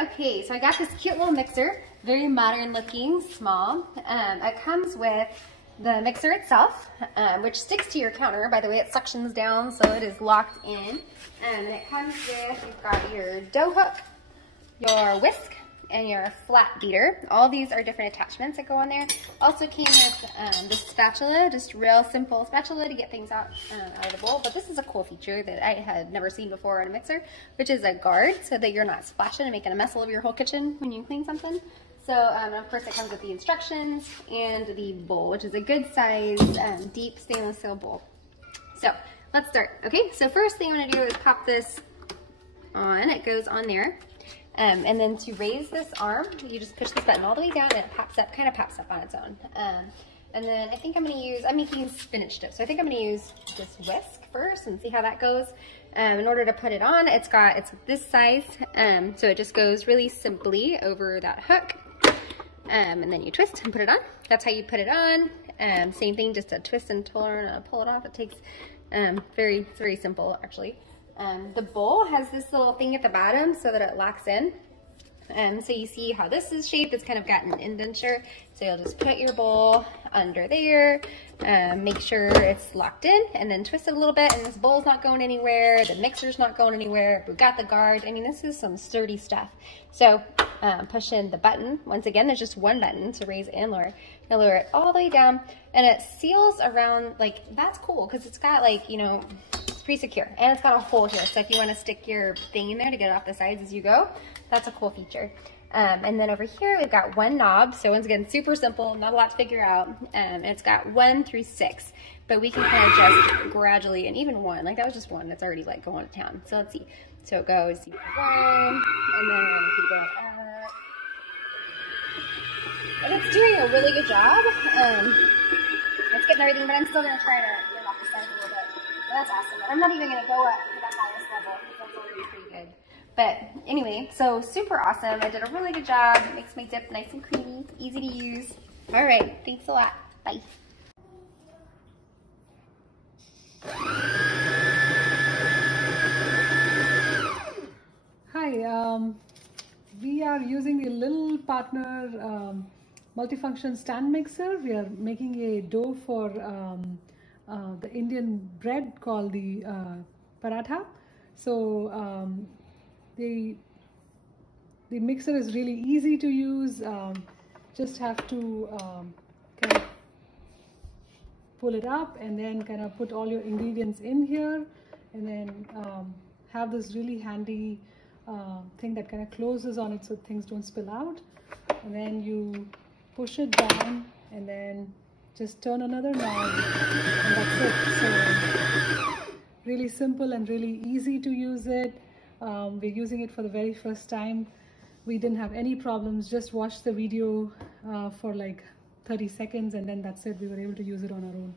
Okay, so I got this cute little mixer, very modern looking, small. It comes with the mixer itself, which sticks to your counter. By the way, it suctions down, so it is locked in. And it comes with, you've got your dough hook, your whisk, and your flat beater. All these are different attachments that go on there. Also came with the spatula, just real simple spatula to get things out of the bowl. But this is a cool feature that I had never seen before in a mixer, which is a guard so that you're not splashing and making a mess all over your whole kitchen when you clean something. So, of course, it comes with the instructions and the bowl, which is a good size, deep stainless steel bowl. So, let's start. Okay, so first thing I'm gonna do is pop this on. It goes on there. And then to raise this arm, you just push this button all the way down and it pops up, kind of pops up on its own. And then I think I'm making spinach dip. So I think I'm gonna use this whisk first and see how that goes. In order to put it on, it's this size. So it just goes really simply over that hook. And then you twist and put it on. That's how you put it on. Same thing, just a twist and turn and pull it off. It takes, it's very simple actually. The bowl has this little thing at the bottom so that it locks in. So you see how this is shaped. It's kind of got an indenture. So you'll just put your bowl under there, make sure it's locked in, and then twist it a little bit, and this bowl's not going anywhere. The mixer's not going anywhere. We've got the guard. I mean, this is some sturdy stuff. So push in the button. Once again, there's just one button to raise and lower. You'll lower it all the way down, and it seals around, like, that's cool because it's got, like, you know, it's pretty secure, and it's got a hole here. So if you want to stick your thing in there to get it off the sides as you go, that's a cool feature. And then over here, we've got one knob. So once again, super simple, not a lot to figure out. It's got 1 through 6, but we can kind of adjust gradually, and even 1, like that was just 1, that's already like going to town. So let's see. So it goes 1, and then if you go up, and it's doing a really good job. It's getting everything, but I'm still gonna try to get it off the sides a little bit. But that's awesome. I'm not even gonna go up to the highest level because that's already pretty good. But anyway, so super awesome. I did a really good job. It makes my dip nice and creamy, easy to use. All right, thanks a lot. Bye. Hi, we are using the LILPARTNER multifunction stand mixer. We are making a dough for the Indian bread called the paratha. So the mixer is really easy to use. Just have to kind of pull it up and then kind of put all your ingredients in here, and then have this really handy thing that kind of closes on it so things don't spill out. And then you push it down and then just turn another knob, and that's it. So really simple and really easy to use it. We're using it for the very first time. We didn't have any problems. Just watched the video for like 30 seconds, and then that's it. We were able to use it on our own.